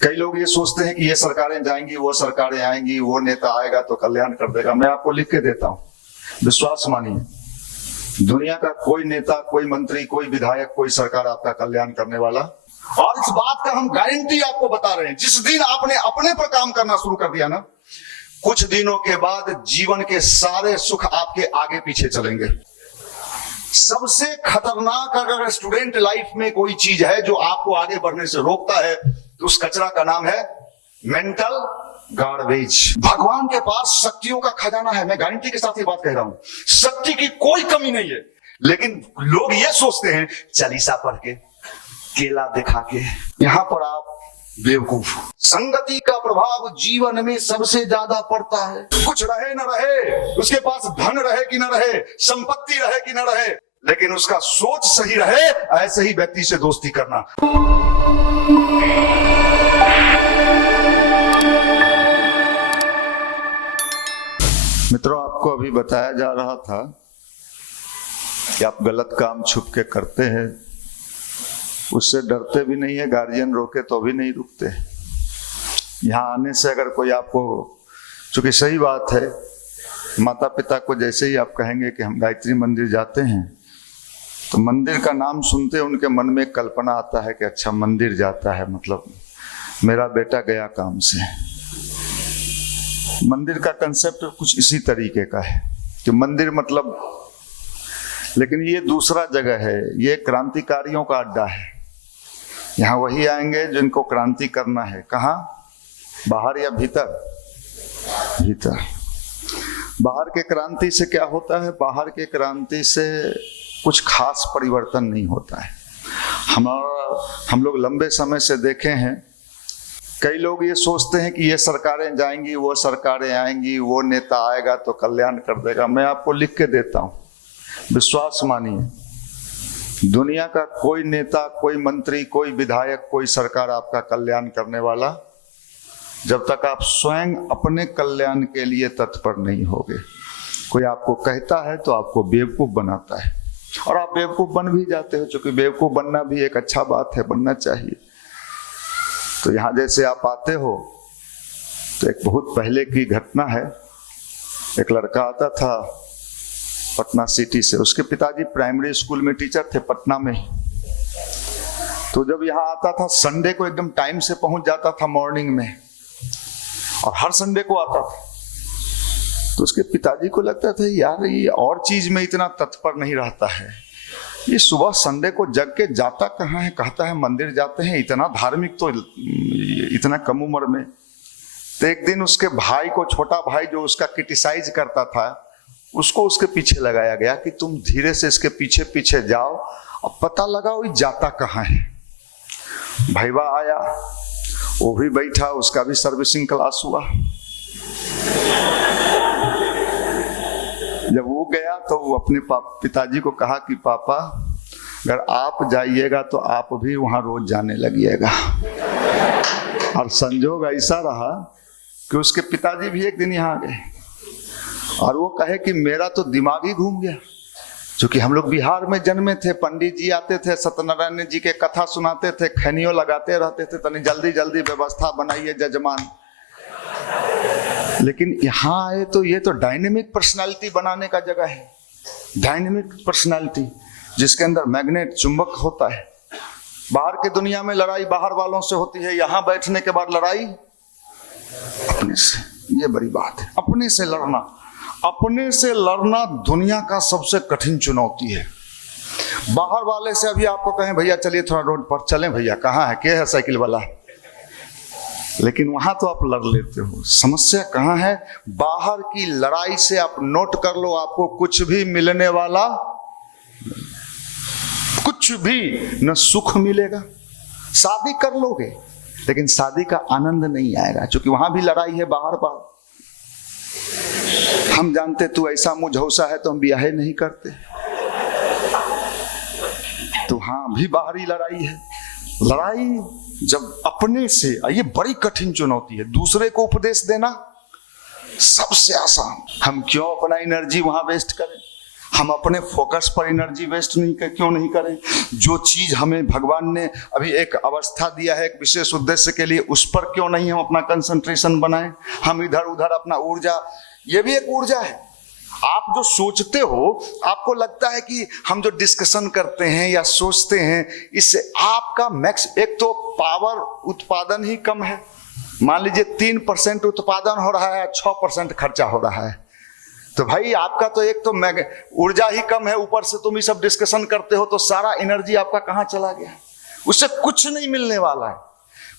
कई लोग ये सोचते हैं कि ये सरकारें जाएंगी, वो सरकारें आएंगी, वो नेता आएगा तो कल्याण कर देगा। मैं आपको लिख के देता हूं, विश्वास मानिए, दुनिया का कोई नेता, कोई मंत्री, कोई विधायक, कोई सरकार आपका कल्याण करने वाला, और इस बात का हम गारंटी आपको बता रहे हैं, जिस दिन आपने अपने पर काम करना शुरू कर दिया ना, कुछ दिनों के बाद जीवन के सारे सुख आपके आगे पीछे चलेंगे। सबसे खतरनाक अगर स्टूडेंट लाइफ में कोई चीज है जो आपको आगे बढ़ने से रोकता है तो उस कचरा का नाम है मेंटल गार्बेज। भगवान के पास शक्तियों का खजाना है, मैं गारंटी के साथ ये बात कह रहा हूं, शक्ति की कोई कमी नहीं है। लेकिन लोग ये सोचते हैं चालीसा पढ़ के, केला दिखा के, यहां पर आप बेवकूफ। संगति का प्रभाव जीवन में सबसे ज्यादा पड़ता है। कुछ रहे न रहे, उसके पास धन रहे कि न रहे, संपत्ति रहे कि न रहे, लेकिन उसका सोच सही रहे, ऐसे ही व्यक्ति से दोस्ती करना। मित्रों, आपको अभी बताया जा रहा था कि आप गलत काम छुप के करते हैं, उससे डरते भी नहीं है, गार्जियन रोके तो भी नहीं रुकते। यहाँ आने से अगर कोई आपको, चूंकि सही बात है, माता पिता को जैसे ही आप कहेंगे कि हम गायत्री मंदिर जाते हैं, तो मंदिर का नाम सुनते उनके मन में कल्पना आता है कि अच्छा मंदिर जाता है, मतलब मेरा बेटा गया काम से। मंदिर का कंसेप्ट कुछ इसी तरीके का है कि मंदिर मतलब, लेकिन ये दूसरा जगह है, ये क्रांतिकारियों का अड्डा है। यहाँ वही आएंगे जिनको क्रांति करना है। कहाँ? बाहर या भीतर? भीतर। बाहर के क्रांति से क्या होता है? बाहर के क्रांति से कुछ खास परिवर्तन नहीं होता है। हम लोग लंबे समय से देखे हैं, कई लोग ये सोचते हैं कि ये सरकारें जाएंगी, वो सरकारें आएंगी, वो नेता आएगा तो कल्याण कर देगा। मैं आपको लिख के देता हूं, विश्वास मानिए, दुनिया का कोई नेता, कोई मंत्री, कोई विधायक, कोई सरकार आपका कल्याण करने वाला, जब तक आप स्वयं अपने कल्याण के लिए तत्पर नहीं होगे। कोई आपको कहता है तो आपको बेवकूफ बनाता है, और आप बेवकूफ बन भी जाते हो, क्योंकि बेवकूफ बनना भी एक अच्छा बात है, बनना चाहिए। तो यहाँ जैसे आप आते हो तो एक बहुत पहले की घटना है। एक लड़का आता था पटना सिटी से, उसके पिताजी प्राइमरी स्कूल में टीचर थे पटना में। तो जब यहाँ आता था, संडे को एकदम टाइम से पहुंच जाता था मॉर्निंग में, और हर संडे को आता था। तो उसके पिताजी को लगता था यार ये और चीज में इतना तत्पर नहीं रहता है, ये सुबह संडे को जग के जाता कहाँ है, कहता है मंदिर जाते हैं, इतना धार्मिक तो इतना कम उम्र में। तो एक दिन उसके भाई को, छोटा भाई जो उसका क्रिटिसाइज करता था, उसको उसके पीछे लगाया गया कि तुम धीरे से इसके पीछे पीछे जाओ और पता लगाओ ये जाता कहाँ है। भाईवा आया, वो भी बैठा, उसका भी सर्विसिंग क्लास हुआ। जब वो गया तो वो अपने पिताजी को कहा कि पापा अगर आप जाइएगा तो आप भी वहां रोज जाने लगिएगा। और संजोग ऐसा रहा कि उसके पिताजी भी एक दिन यहाँ आ गए, और वो कहे कि मेरा तो दिमाग ही घूम गया, क्योंकि हम लोग बिहार में जन्मे थे, पंडित जी आते थे, सत्यनारायण जी के कथा सुनाते थे, खैनियों लगाते रहते थे, तनी जल्दी जल्दी व्यवस्था बनाइए जजमान। लेकिन यहाँ आए तो ये तो डायनेमिक पर्सनालिटी बनाने का जगह है, डायनेमिक पर्सनालिटी जिसके अंदर मैग्नेट, चुंबक होता है। बाहर की दुनिया में लड़ाई बाहर वालों से होती है, यहाँ बैठने के बाद लड़ाई अपने से। ये बड़ी बात है, अपने से लड़ना। अपने से लड़ना दुनिया का सबसे कठिन चुनौती है। बाहर वाले से अभी आपको कहें भैया चलिए थोड़ा रोड पर चलें, भैया कहाँ है, क्या है साइकिल वाला, लेकिन वहां तो आप लड़ लेते हो। समस्या कहाँ है? बाहर की लड़ाई से आप नोट कर लो, आपको कुछ भी मिलने वाला, कुछ भी न सुख मिलेगा। शादी कर लोगे लेकिन शादी का आनंद नहीं आएगा, क्योंकि वहां भी लड़ाई है बाहर बाहर। हम जानते तू ऐसा मुझौसा है तो हम ब्याह नहीं करते, तो हाँ भी बाहरी लड़ाई है। लड़ाई जब अपने से, ये बड़ी कठिन चुनौती है। दूसरे को उपदेश देना सबसे आसान। हम क्यों अपना एनर्जी वहां वेस्ट करें? हम अपने फोकस पर एनर्जी वेस्ट क्यों नहीं करें? जो चीज हमें भगवान ने अभी एक अवस्था दिया है एक विशेष उद्देश्य के लिए, उस पर क्यों नहीं हम अपना कंसंट्रेशन बनाएं? हम इधर उधर अपना ऊर्जा, ये भी एक ऊर्जा है। आप जो सोचते हो, आपको लगता है कि हम जो डिस्कशन करते हैं या सोचते हैं, इससे आपका मैक्स, एक तो पावर उत्पादन ही कम है। मान लीजिए 3% उत्पादन हो रहा है, 6% खर्चा हो रहा है, तो भाई आपका तो एक तो ऊर्जा ही कम है, ऊपर से तुम ये सब डिस्कशन करते हो, तो सारा एनर्जी आपका कहाँ चला गया? उससे कुछ नहीं मिलने वाला है,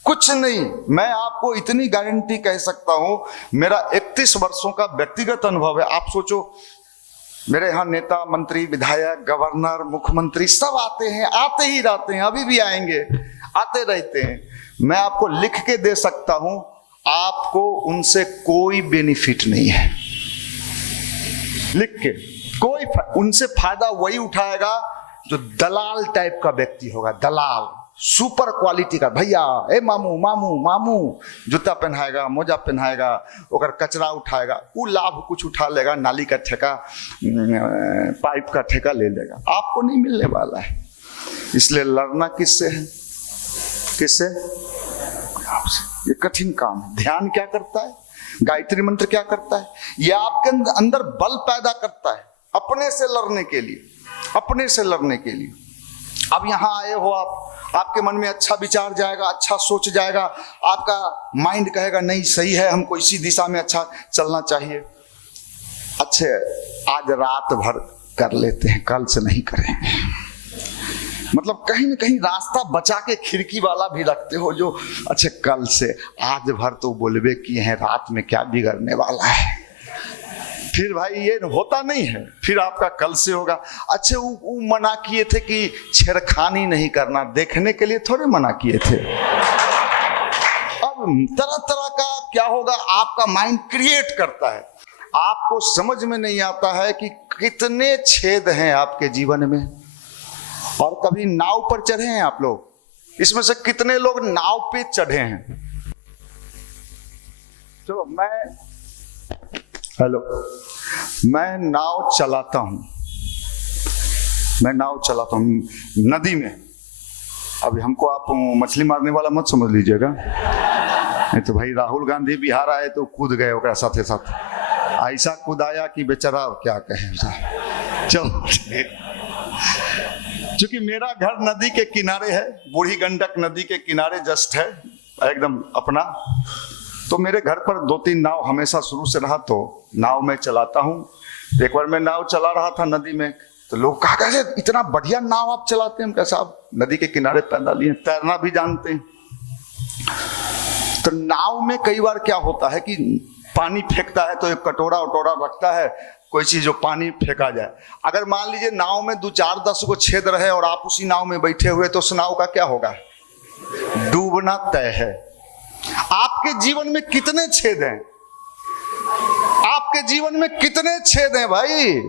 कुछ नहीं। मैं आपको इतनी गारंटी कह सकता हूं, मेरा 31 वर्षों का व्यक्तिगत अनुभव है। आप सोचो, मेरे यहाँ नेता, मंत्री, विधायक, गवर्नर, मुख्यमंत्री सब आते हैं, आते ही रहते हैं, अभी भी आएंगे, आते रहते हैं। मैं आपको लिख के दे सकता हूं, आपको उनसे कोई बेनिफिट नहीं है, लिख के। कोई उनसे फायदा वही उठाएगा जो दलाल टाइप का व्यक्ति होगा, दलाल, सुपर क्वालिटी का। भैया ए मामू मामू मामू, जूता पहनाएगा, मोजा पहनाएगा, ओकर कचरा उठाएगा, वो लाभ कुछ उठा लेगा, नाली का ठेका, पाइप का ठेका ले लेगा, आपको नहीं मिलने वाला है। इसलिए लड़ना किससे है? किससे? आपसे। ये कठिन काम है। ध्यान क्या करता है? गायत्री मंत्र क्या करता है? ये आपके अंदर बल पैदा करता है अपने से लड़ने के लिए, अपने से लड़ने के लिए। अब यहां आए हो आप, आपके मन में अच्छा विचार जाएगा, अच्छा सोच जाएगा, आपका माइंड कहेगा नहीं सही है, हमको इसी दिशा में अच्छा चलना चाहिए। अच्छे, आज रात भर कर लेते हैं, कल से नहीं करेंगे। मतलब कहीं ना कहीं रास्ता बचा के खिड़की वाला भी रखते हो, जो अच्छे कल से, आज भर तो बोलबे किए हैं, रात में क्या बिगड़ने वाला है। फिर भाई ये होता नहीं है, फिर आपका कल से होगा। अच्छे वो मना किए थे कि छेड़खानी नहीं करना, देखने के लिए थोड़े मना किए थे। अब तरह तरह का क्या होगा, आपका माइंड क्रिएट करता है। आपको समझ में नहीं आता है कि कितने छेद हैं आपके जीवन में। और कभी नाव पर चढ़े हैं आप लोग? इसमें से कितने लोग नाव पे चढ़े हैं? तो मैं नाव चलाता हूं, मैं नाव चलाता हूं नदी में। अभी हमको आप मछली मारने वाला मत समझ लीजिएगा, नहीं तो भाई राहुल गांधी बिहार आए तो कूद गए ओकरा साथे साथ, ऐसा कूदाया कि बेचारा क्या कहें। चलो, क्योंकि मेरा घर नदी के किनारे है, बूढ़ी गंडक नदी के किनारे जस्ट है एकदम अपना, तो मेरे घर पर 2-3 नाव हमेशा शुरू से रहा, तो नाव में चलाता हूँ। एक बार मैं नाव चला रहा था नदी में, तो लोग कहा कैसे इतना बढ़िया नाव आप चलाते हैं? कैसा आप नदी के किनारे पैदा लिए, तैरना भी जानते हैं। तो नाव में कई बार क्या होता है कि पानी फेंकता है, तो एक कटोरा वटोरा रखता है, कोई चीज जो पानी फेंका जाए। अगर मान लीजिए नाव में 2-4-10 को छेद रहे और आप उसी नाव में बैठे हुए, तो उस नाव का क्या होगा? डूबना तय है। आपके जीवन में कितने छेद हैं? आपके जीवन में कितने छेद हैं भाई?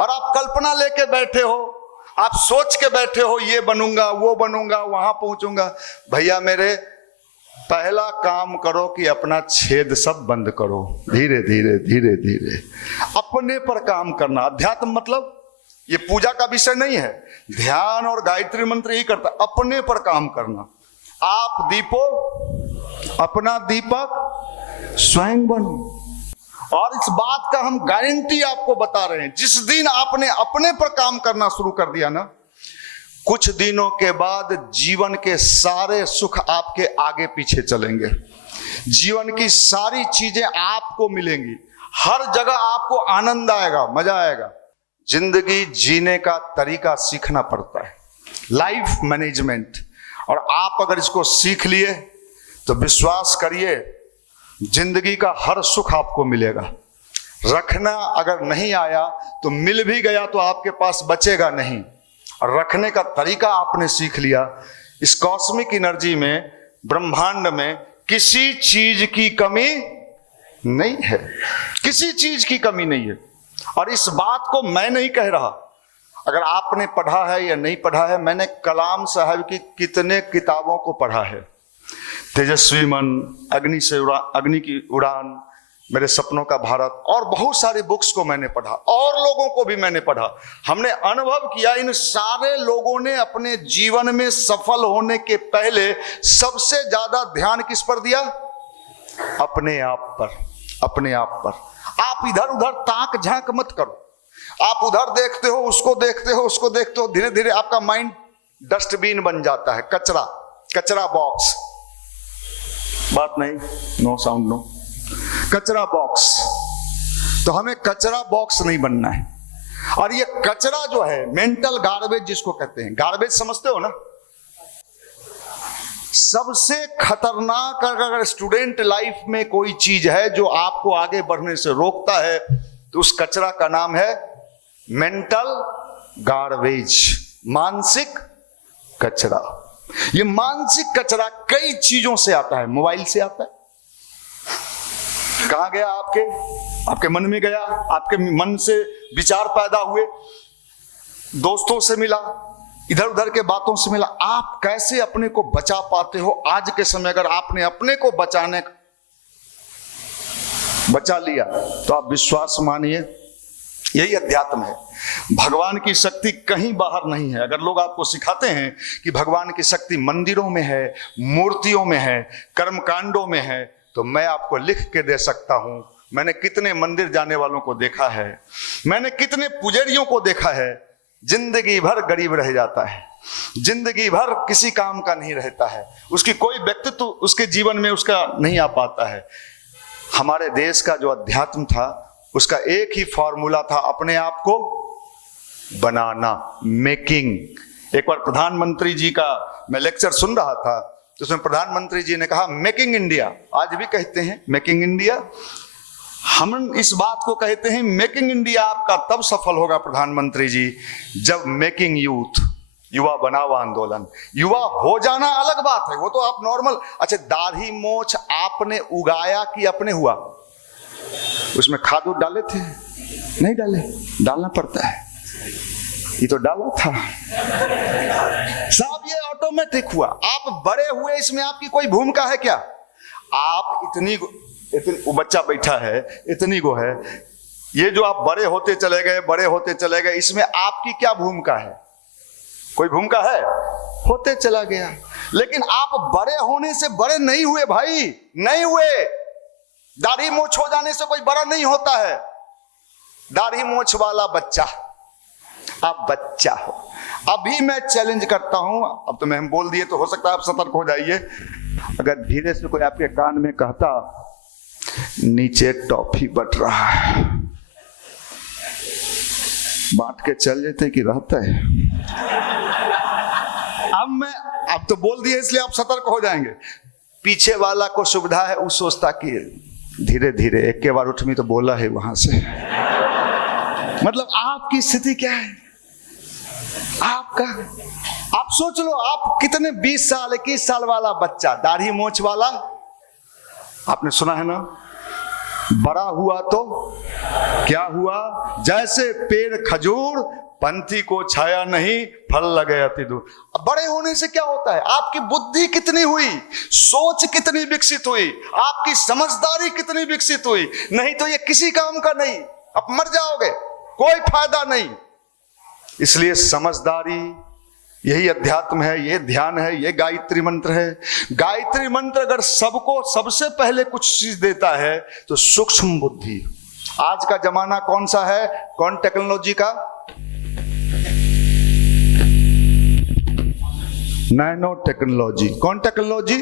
और आप कल्पना लेके बैठे हो, आप सोच के बैठे हो, ये बनूंगा, वो बनूंगा, वहां पहुंचूंगा। भैया मेरे, पहला काम करो कि अपना छेद सब बंद करो, धीरे धीरे धीरे धीरे अपने पर काम करना। अध्यात्म मतलब ये पूजा का विषय नहीं है, ध्यान और गायत्री मंत्र ही करता, अपने पर काम करना। आप दीपो, अपना दीपक स्वयं बनो। और इस बात का हम गारंटी आपको बता रहे हैं, जिस दिन आपने अपने पर काम करना शुरू कर दिया ना, कुछ दिनों के बाद जीवन के सारे सुख आपके आगे पीछे चलेंगे, जीवन की सारी चीजें आपको मिलेंगी, हर जगह आपको आनंद आएगा, मजा आएगा। जिंदगी जीने का तरीका सीखना पड़ता है, लाइफ मैनेजमेंट। और आप अगर इसको सीख लिए तो विश्वास करिए, जिंदगी का हर सुख आपको मिलेगा। रखना अगर नहीं आया तो मिल भी गया तो आपके पास बचेगा नहीं। और रखने का तरीका आपने सीख लिया। इस कॉस्मिक एनर्जी में, ब्रह्मांड में किसी चीज की कमी नहीं है, किसी चीज की कमी नहीं है। और इस बात को मैं नहीं कह रहा, अगर आपने पढ़ा है या नहीं पढ़ा है, मैंने कलाम साहब की कितने किताबों को पढ़ा है। तेजस्वी मन, अग्नि की उड़ान, मेरे सपनों का भारत और बहुत सारी बुक्स को मैंने पढ़ा और लोगों को भी मैंने पढ़ा। हमने अनुभव किया, इन सारे लोगों ने अपने जीवन में सफल होने के पहले सबसे ज्यादा ध्यान किस पर दिया? अपने आप पर, अपने आप पर। आप इधर उधर ताक झांक मत करो। आप उधर देखते हो, उसको देखते हो, उसको देखते हो, धीरे धीरे आपका माइंड डस्टबिन बन जाता है, कचरा, कचरा बॉक्स। बात नहीं, नो साउंड नो, कचरा बॉक्स। तो हमें कचरा बॉक्स नहीं बनना है। और ये कचरा जो है, मेंटल गार्बेज जिसको कहते हैं, गार्बेज समझते हो ना? सबसे खतरनाक अगर स्टूडेंट लाइफ में कोई चीज है जो आपको आगे बढ़ने से रोकता है, तो उस कचरा का नाम है मेंटल गार्बेज, मानसिक कचरा। ये मानसिक कचरा कई चीजों से आता है। मोबाइल से आता है। कहां गया? आपके मन में गया, आपके मन से विचार पैदा हुए, दोस्तों से मिला, इधर उधर के बातों से मिला। आप कैसे अपने को बचा पाते हो? आज के समय अगर आपने अपने को बचा लिया तो आप विश्वास मानिए, यही अध्यात्म है। भगवान की शक्ति कहीं बाहर नहीं है। अगर लोग आपको सिखाते हैं कि भगवान की शक्ति मंदिरों में है, मूर्तियों में है, कर्मकांडों में है, तो मैं आपको लिख के दे सकता हूं। मैंने कितने मंदिर जाने वालों को देखा है, मैंने कितने पुजारियों को देखा है, जिंदगी भर गरीब रह जाता है, जिंदगी भर किसी काम का नहीं रहता है, उसकी कोई व्यक्तित्व उसके जीवन में उसका नहीं आ पाता है। हमारे देश का जो अध्यात्म था, उसका एक ही फॉर्मूला था, अपने आप को बनाना, मेकिंग। एक बार प्रधानमंत्री जी का मैं लेक्चर सुन रहा था, तो उसमें प्रधानमंत्री जी ने कहा मेकिंग इंडिया। आज भी कहते हैं मेकिंग इंडिया। हम इस बात को कहते हैं मेकिंग इंडिया आपका तब सफल होगा प्रधानमंत्री जी, जब मेकिंग यूथ, युवा बनाओ आंदोलन। युवा हो जाना अलग बात है, वो तो आप नॉर्मल। अच्छा, दाढ़ी मोछ आपने उगाया कि अपने हुआ? उसमें खाद डाले थे? नहीं डाले, डालना पड़ता है। ये तो डाला था साहब, ये ऑटोमेटिक हुआ। आप बड़े हुए, इसमें आपकी कोई भूमिका है क्या? आप इतनी वो बच्चा बैठा है, इतनी गो है, ये जो आप बड़े होते चले गए, बड़े होते चले गए, इसमें आपकी क्या भूमिका है? कोई भूमिका है? होते चला गया। लेकिन आप बड़े होने से बड़े नहीं हुए भाई, नहीं हुए। दाढ़ी मोछ हो जाने से कोई बड़ा नहीं होता है। दाढ़ी मोछ वाला बच्चा, आप बच्चा हो। अभी मैं चैलेंज करता हूं, अब तो मैं बोल दिए तो हो सकता है आप सतर्क हो जाइए। अगर धीरे से कोई आपके कान में कहता नीचे टॉफी बट रहा है, बांट के चल जाते कि रहता है। अब तो बोल दिए इसलिए आप सतर्क हो जाएंगे। पीछे वाला को सुविधा है, वो सोचता कि धीरे धीरे एक के बार उठमी तो बोला है वहां से। मतलब आपकी स्थिति क्या है? आपका, आप सोच लो, आप कितने 20 साल 21 साल वाला बच्चा, दाढ़ी मोछ वाला, आपने सुना है ना, बड़ा हुआ तो क्या हुआ? जैसे पेड़ खजूर, पंथी को छाया नहीं, फल लगे अति दूर। बड़े होने से क्या होता है? आपकी बुद्धि कितनी हुई, सोच कितनी विकसित हुई, आपकी समझदारी कितनी विकसित हुई। नहीं तो ये किसी काम का नहीं, आप मर जाओगे, कोई फायदा नहीं। इसलिए समझदारी, यही अध्यात्म है, ये ध्यान है, ये गायत्री मंत्र है। गायत्री मंत्र अगर सबको सबसे पहले कुछ चीज देता है तो सूक्ष्म बुद्धि। आज का जमाना कौन सा है? कौन टेक्नोलॉजी का? Nano technology. कौन टेक्नोलॉजी?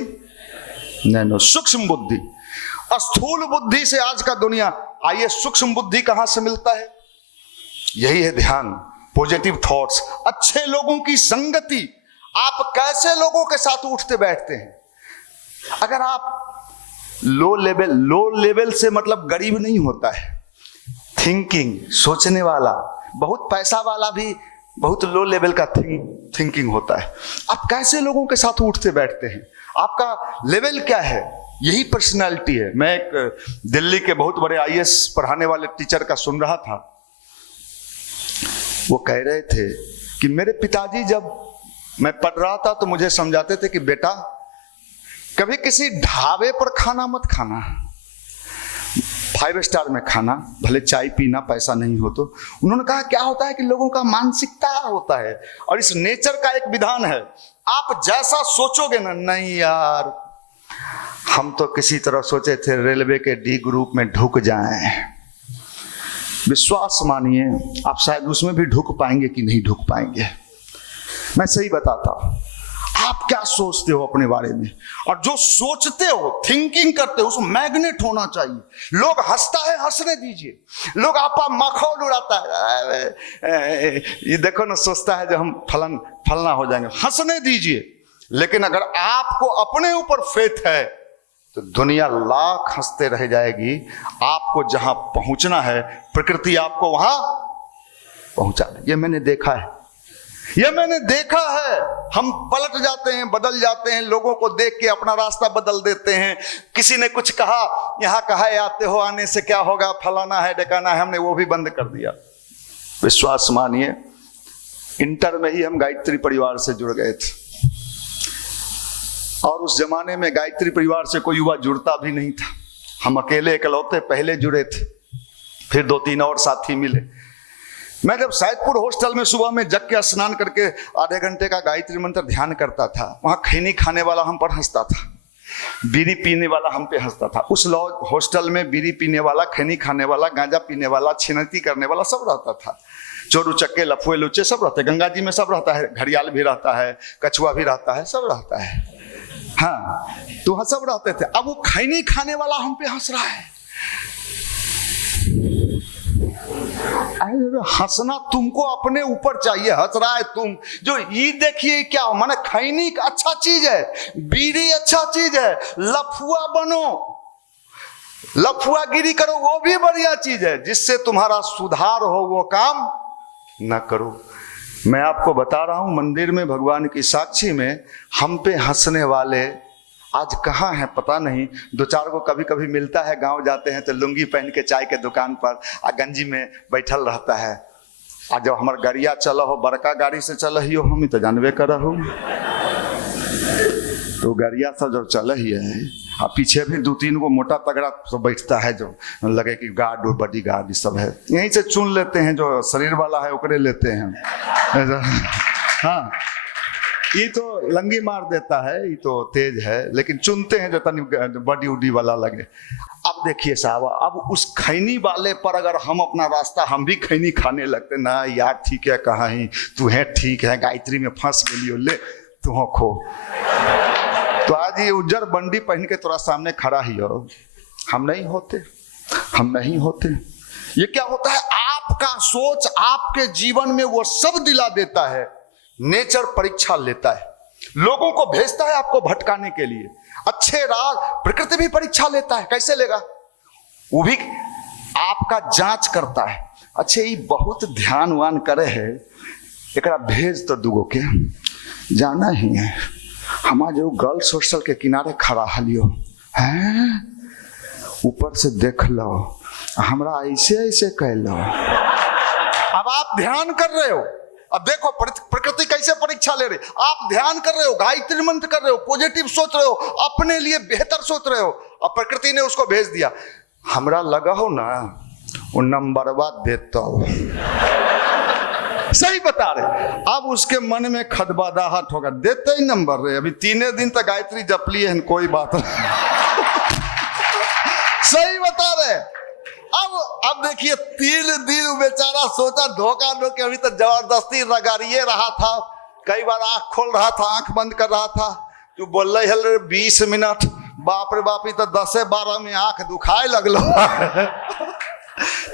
नैनो। सूक्ष्म बुद्धि। स्थूल बुद्धि से आज का दुनिया, आइए सूक्ष्म बुद्धि कहां से मिलता है? यही है ध्यान, पॉजिटिव थॉट्स, अच्छे लोगों की संगति। आप कैसे लोगों के साथ उठते बैठते हैं? अगर आप लो लेवल से मतलब गरीब नहीं होता है, थिंकिंग, सोचने वाला, बहुत पैसा वाला भी बहुत लो लेवल का थिंकिंग होता है। आप कैसे लोगों के साथ उठते बैठते हैं? आपका लेवल क्या है? यही पर्सनालिटी है। मैं एक दिल्ली के बहुत बड़े आईएएस पढ़ाने वाले टीचर का सुन रहा था। वो कह रहे थे कि मेरे पिताजी जब मैं पढ़ रहा था तो मुझे समझाते थे कि बेटा, कभी किसी ढाबे पर खाना मत खाना, 5 स्टार में खाना, भले चाय पीना, पैसा नहीं हो तो। उन्होंने कहा क्या होता है कि लोगों का मानसिकता होता है और इस नेचर का एक विधान है, आप जैसा सोचोगे ना, नहीं यार हम तो किसी तरह सोचे थे रेलवे के डी ग्रुप में ढुक जाएं, विश्वास मानिए आप शायद उसमें भी ढुक पाएंगे कि नहीं ढुक पाएंगे। मैं सही बताता हूं, आप क्या सोचते हो अपने बारे में, और जो सोचते हो, थिंकिंग करते हो, उसमें मैग्नेट होना चाहिए। लोग हंसता है, हंसने दीजिए। लोग आपका मखौल उड़ाता है, ये देखो ना, सोचता है जो हम फलना हो जाएंगे, हंसने दीजिए। लेकिन अगर आपको अपने ऊपर फेथ है तो दुनिया लाख हंसते रह जाएगी। आपको जहां पहुंचना है प्रकृति आपको वहां पहुंचा दे। ये मैंने देखा है, ये मैंने देखा है। हम पलट जाते हैं, बदल जाते हैं, लोगों को देख के अपना रास्ता बदल देते हैं। किसी ने कुछ कहा, यहां कहा आते हो, आने से क्या होगा, फलाना है ढकाना है, हमने वो भी बंद कर दिया। विश्वास मानिए, इंटर में ही हम गायत्री परिवार से जुड़ गए थे और उस जमाने में गायत्री परिवार से कोई युवा जुड़ता भी नहीं था। हम अकेले इकलौते पहले जुड़े थे, फिर 2-3 और साथी मिले। मैं जब सैदपुर हॉस्टल में सुबह में जग के स्नान करके आधे घंटे का गायत्री मंत्र ध्यान करता था, वहां खैनी खाने वाला हम पर हंसता था, बीड़ी पीने वाला हम पे हंसता था। उस हॉस्टल में बीड़ी पीने वाला, खैनी खाने वाला, गांजा पीने वाला, छिनती करने वाला सब रहता था। चोरू चक्के, लफुए लुच्चे सब रहते, गंगा जी में सब रहता है, घड़ियाल भी रहता है, कछुआ भी रहता है, सब रहता है। हाँ, तो वहां सब रहते थे। अब वो खैनी खाने वाला हम पे हंस रहा है। हंसना तुमको अपने ऊपर चाहिए, हंस रहा है तुम जो। ये देखिए क्या माने, खैनी अच्छा चीज है, बीड़ी अच्छा चीज है, लफुआ बनो, लफुआगिरी करो, वो भी बढ़िया चीज है। जिससे तुम्हारा सुधार हो वो काम ना करो। मैं आपको बता रहा हूं, मंदिर में भगवान की साक्षी में हम पे हंसने वाले आज कहाँ हैं पता नहीं। 2-4 को कभी कभी मिलता है, गांव जाते हैं तो लुंगी पहन के चाय के दुकान पर गंजी में बैठल रहता है। आज जब हमार गाड़िया चला हो, बड़का गाड़ी से चल ही हो, हम तो जानबे कर हूँ, तो गाड़िया सब जब चल ही है, पीछे भी 2-3 को मोटा तगड़ा सब बैठता है, जो लगे कि गार्ड और बॉडी गार्ड सब है। यहीं से चुन लेते हैं, जो शरीर वाला है ओकरे लेते हैं। हाँ, ये तो लंगी मार देता है, ये तो तेज है, लेकिन चुनते हैं जो तनी बॉडी उडी वाला लगे। अब देखिए साहब, अब उस खैनी वाले पर अगर हम अपना रास्ता, हम भी खैनी खाने लगते ना, यार ठीक है, कहाँ ही तू है, ठीक है, गायत्री में फंस गई, ले तू हो खो। तो आज ये उज्जर बंडी पहन के तोरा सामने खड़ा ही हो, हम नहीं होते, हम नहीं होते। ये क्या होता है, आपका सोच आपके जीवन में वो सब दिला देता है। नेचर परीक्षा लेता है, लोगों को भेजता है आपको भटकाने के लिए, अच्छे राह। प्रकृति भी परीक्षा लेता है, कैसे लेगा, वो भी आपका जांच करता है। अच्छे ये बहुत ध्यानवान करे है, एकरा भेज तो दुगो के जाना ही है। हमारा जो गर्ल्स हॉस्टल के किनारे खड़ा हलियो है, ऊपर से देख लो, हमरा ऐसे ऐसे कह लो। अब आप ध्यान कर रहे हो, अब देखो प्रकृति कैसे परीक्षा ले रही। आप ध्यान कर रहे हो, गायत्री मंत्र कर रहे हो, पॉजिटिव सोच रहे हो, अपने लिए बेहतर सोच रहे हो, अब प्रकृति ने उसको भेज दिया। हमरा लगा हो ना वो नंबरवा देता हो, सही बता रहे। अब उसके मन में खदबदाहट होगा, देते ही नंबर रहे, अभी 3 दिन तक गायत्री जप ली है, कोई बात नहीं। सही बता रहे। अब देखिए 3 दिन बेचारा सोचा धोखा दो के, अभी तो जबरदस्ती रगाड़िए रहा था, कई बार आंख खोल रहा था, आंख बंद कर रहा था। तू बोल रही है 20 मिनट, बाप रे बाप, तो 10-12 में आंख दुखाए लगलो।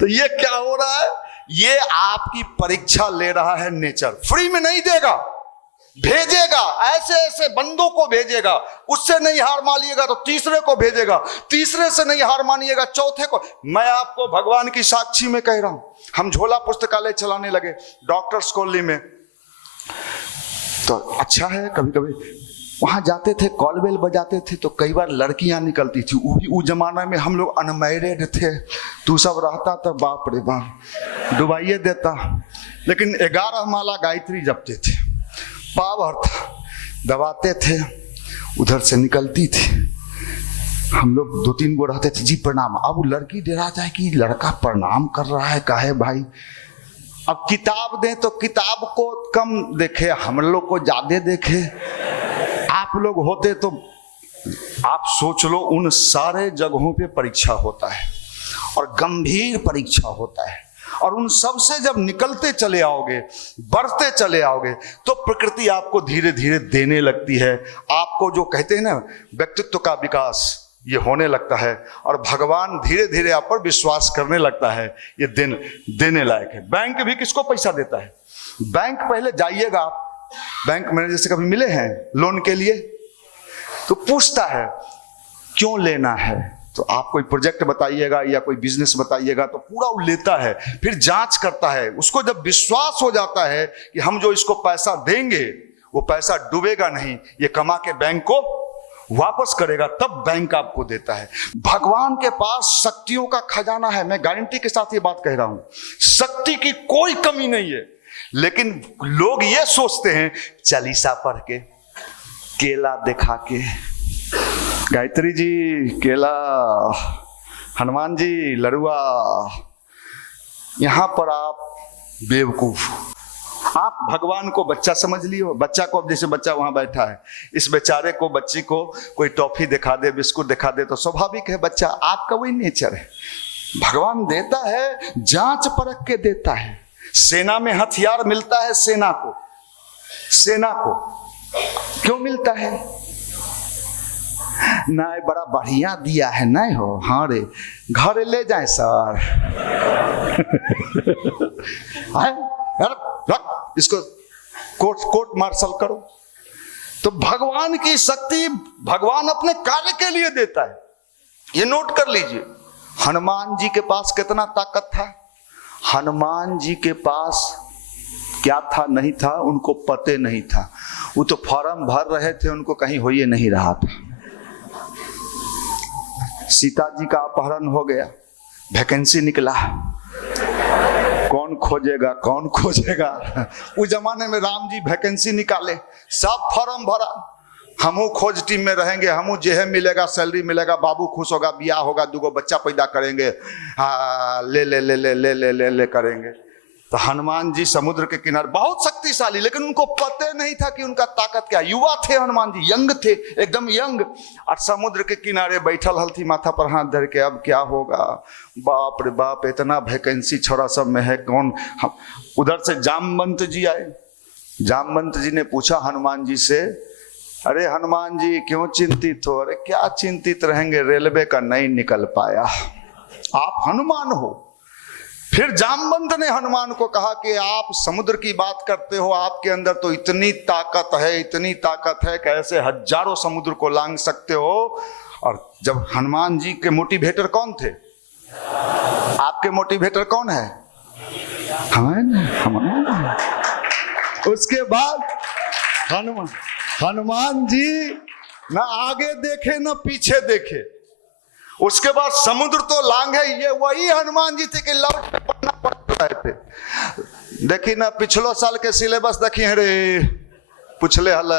तो ये क्या हो रहा है, ये आपकी परीक्षा ले रहा है नेचर। फ्री में नहीं देगा, भेजेगा, ऐसे ऐसे बंदों को भेजेगा। उससे नहीं हार मानिएगा तो तीसरे को भेजेगा, तीसरे से नहीं हार मानिएगा चौथे को। मैं आपको भगवान की साक्षी में कह रहा हूं, हम झोला पुस्तकालय चलाने लगे डॉक्टर्स कॉलोनी में, तो अच्छा है, कभी कभी वहां जाते थे, कॉल बेल बजाते थे, तो कई बार लड़कियां निकलती थी। वो भी उस जमाना में हम लोग अनमैरिड थे, तू सब रहता तो बाप रे बाप डुबाइए देता। लेकिन 11 माला गायत्री जपते थे, पावर था, दबाते थे, उधर से निकलती थी। हम लोग 2-3 गो रहते थे, जी प्रणाम। अब लड़की डरा जाए कि लड़का प्रणाम कर रहा है, काहे भाई। अब किताब दें तो किताब को कम देखे, हम लोग को ज्यादा देखे। आप लोग होते तो आप सोच लो, उन सारे जगहों पे परीक्षा होता है और गंभीर परीक्षा होता है, और उन सब से जब निकलते चले आओगे, बढ़ते चले आओगे, तो प्रकृति आपको धीरे धीरे देने लगती है। आपको जो कहते हैं ना व्यक्तित्व का विकास, ये होने लगता है, और भगवान धीरे धीरे आप पर विश्वास करने लगता है। ये देने लायक है। बैंक भी किसको पैसा देता है? बैंक पहले जाइएगा आप, बैंक मैनेजर से कभी मिले हैं लोन के लिए? तो पूछता है क्यों लेना है, तो आप कोई प्रोजेक्ट बताइएगा या कोई बिजनेस बताइएगा तो पूरा वो लेता है, फिर जांच करता है। उसको जब विश्वास हो जाता है कि हम जो इसको पैसा देंगे वो पैसा डूबेगा नहीं, ये कमा के बैंक को वापस करेगा, तब बैंक आपको देता है। भगवान के पास शक्तियों का खजाना है। मैं गारंटी के साथ ये बात कह रहा हूं, शक्ति की कोई कमी नहीं है। लेकिन लोग ये सोचते हैं चालीसा पढ़ के, केला दिखा के, गायत्री जी केला, हनुमान जी लड़ुआ, यहां पर आप बेवकूफ। आप भगवान को बच्चा समझ लियो। बच्चा को, जैसे बच्चा वहां बैठा है, इस बेचारे को, बच्ची को कोई टॉफी दिखा दे, बिस्कुट दिखा दे तो स्वाभाविक है बच्चा, आपका वही नेचर है। भगवान देता है, जांच परख के देता है। सेना में हथियार मिलता है, सेना को क्यों मिलता है? नहीं बड़ा बढ़िया दिया है, नहीं हो, हाँ रे, घर ले जाए सर। रख इसको, कोर्ट मार्शल करो। तो भगवान की शक्ति भगवान अपने कार्य के लिए देता है। ये नोट कर लीजिए। हनुमान जी के पास कितना ताकत था? हनुमान जी के पास क्या था, नहीं था, उनको पते नहीं था। वो तो फॉर्म भर रहे थे, उनको कहीं हो ये नहीं रहा था। सीता जी का अपहरण हो गया, वैकेंसी निकला, कौन खोजेगा। उस जमाने में राम जी वैकेंसी निकाले, सब फॉर्म भरा, हमू खोज टीम में रहेंगे, हमू जे है मिलेगा, सैलरी मिलेगा, बाबू खुश होगा, बियाह होगा, 2 बच्चा पैदा करेंगे, हाँ ले करेंगे। तो हनुमान जी समुद्र के किनारे, बहुत शक्तिशाली, लेकिन उनको पता नहीं था कि उनका ताकत क्या। युवा थे हनुमान जी, यंग थे, एकदम यंग, और समुद्र के किनारे बैठल हल थी, माथा पर हाथ धर के, अब क्या होगा, बाप रे बाप, इतना वैकेंसी छोड़ा सब में है, कौन। उधर से जामवंत जी आए। जामवंत जी ने पूछा हनुमान जी से, अरे हनुमान जी क्यों चिंतित हो? अरे क्या चिंतित रहेंगे, रेलवे का नहीं निकल पाया, आप हनुमान हो। फिर जामवंत ने हनुमान को कहा कि आप समुद्र की बात करते हो, आपके अंदर तो इतनी ताकत है कि ऐसे हजारों समुद्र को लांघ सकते हो। और जब हनुमान जी के मोटिवेटर कौन थे? आपके मोटिवेटर कौन है? हनुमान। उसके बाद हनुमान जी ना आगे देखे ना पीछे देखे, उसके बाद समुद्र तो लांघे। ये वही हनुमान जी थे कि लौट पे पढ़ना पड़ रहे थे। देखी ना पिछलो साल के सिलेबस देखिए रे, पिछले हल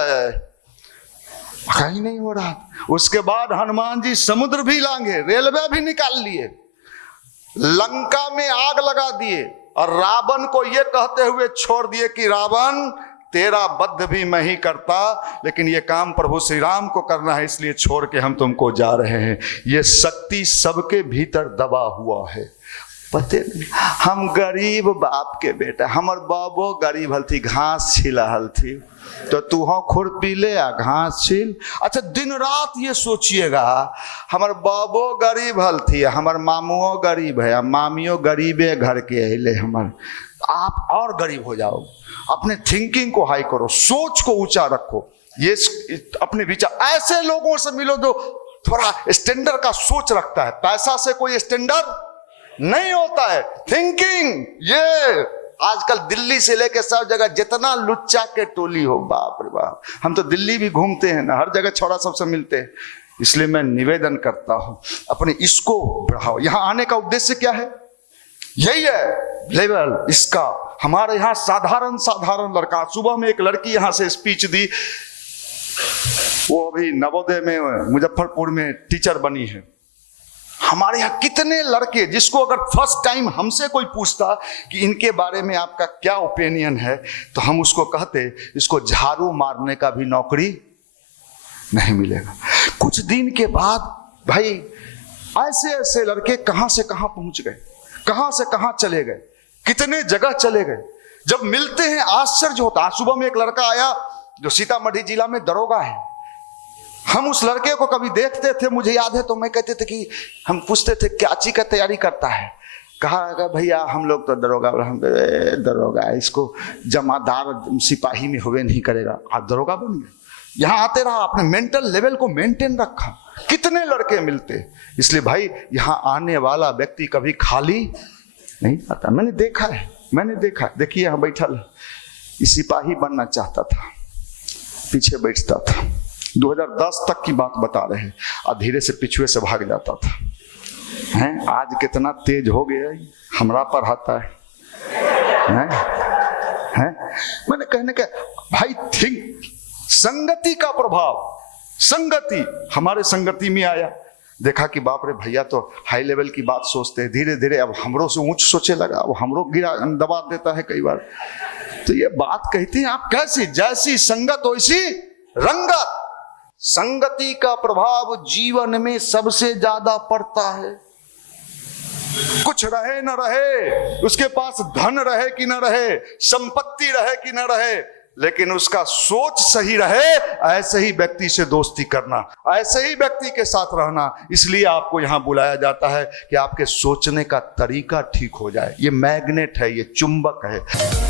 कहीं नहीं हो रहा। उसके बाद हनुमान जी समुद्र भी लांघे, रेलवे भी निकाल लिए, लंका में आग लगा दिए, और रावण को ये कहते हुए छोड़ दिए कि रावण तेरा वध भी मैं ही करता, लेकिन ये काम प्रभु श्री राम को करना है, इसलिए छोड़ के हम तुमको जा रहे हैं। ये शक्ति सबके भीतर दबा हुआ है, पते नहीं। हम गरीब बाप के बेटा, हमर बाबो गरीब हल थी, घास छिला हल थी, तो तू हो खुरपी ले आ घास छिल। अच्छा, दिन रात ये सोचिएगा, हमार बाबो गरीब हल थी, हमार मामुओ गरीब है, मामियों गरीबे घर के अले, हमार आप और गरीब हो जाओ। अपने थिंकिंग को हाई करो, सोच को ऊंचा रखो, ये अपने विचार, ऐसे लोगों से मिलो जो थोड़ा स्टैंडर्ड का सोच रखता है। पैसा से कोई स्टैंडर्ड नहीं होता है, थिंकिंग। ये आजकल दिल्ली से लेके सब जगह जितना लुच्चा के टोली हो, बाप रे बाप, हम तो दिल्ली भी घूमते हैं ना, हर जगह छोड़ा सबसे मिलते हैं। इसलिए मैं निवेदन करता हूं, अपने इसको बढ़ाओ। यहां आने का उद्देश्य क्या है? यही है लेवल इसका। हमारे यहाँ साधारण लड़का, सुबह में एक लड़की यहाँ से स्पीच दी, वो अभी नवोदय में मुजफ्फरपुर में टीचर बनी है। हमारे यहाँ कितने लड़के, जिसको अगर फर्स्ट टाइम हमसे कोई पूछता कि इनके बारे में आपका क्या ओपिनियन है, तो हम उसको कहते इसको झाड़ू मारने का भी नौकरी नहीं मिलेगा। कुछ दिन के बाद भाई ऐसे ऐसे लड़के कहां से कहां पहुंच गए, कहां से कहां चले गए, कितने जगह चले गए। जब मिलते हैं आश्चर्य होता। आज सुबह में एक लड़का आया जो सीतामढ़ी जिला में दरोगा है। हम उस लड़के को कभी देखते थे, मुझे याद है, तो मैं कहते थे कि हम पूछते थे क्या चीज का तैयारी करता है। कहा भैया हम लोग तो दरोगा, हम दरोगा, इसको जमादार सिपाही में हुए नहीं करेगा, आप दरोगा बन गए। यहाँ आते रहा, अपने मेंटल लेवल को मेंटेन रखा। कितने लड़के मिलते। इसलिए भाई यहाँ आने वाला व्यक्ति कभी खाली नहीं आता। मैंने देखा है, मैंने देखा। देखिए यहाँ बैठा सिपाही बनना चाहता था, पीछे बैठता था। 2010 तक की बात बता रहे हैं, और धीरे से पिछुए से भाग जाता था। हैं आज कितना तेज हो गया, हमरा पर आता है। हैं मैंने कहने का भाई थिंक, संगति का प्रभाव। संगति, हमारे संगति में आया, देखा कि बाप रे भैया तो हाई लेवल की बात सोचते हैं। धीरे धीरे अब हमरों से ऊंच सोचे लगा, अब हमरों गिरा दबा देता है कई बार। तो ये बात कहती है आप कैसी, जैसी संगत वैसी रंगत। संगति का प्रभाव जीवन में सबसे ज्यादा पड़ता है। कुछ रहे न रहे, उसके पास धन रहे कि न रहे, संपत्ति रहे कि न रहे, लेकिन उसका सोच सही रहे, ऐसे ही व्यक्ति से दोस्ती करना, ऐसे ही व्यक्ति के साथ रहना। इसलिए आपको यहां बुलाया जाता है कि आपके सोचने का तरीका ठीक हो जाए। ये मैग्नेट है, ये चुंबक है।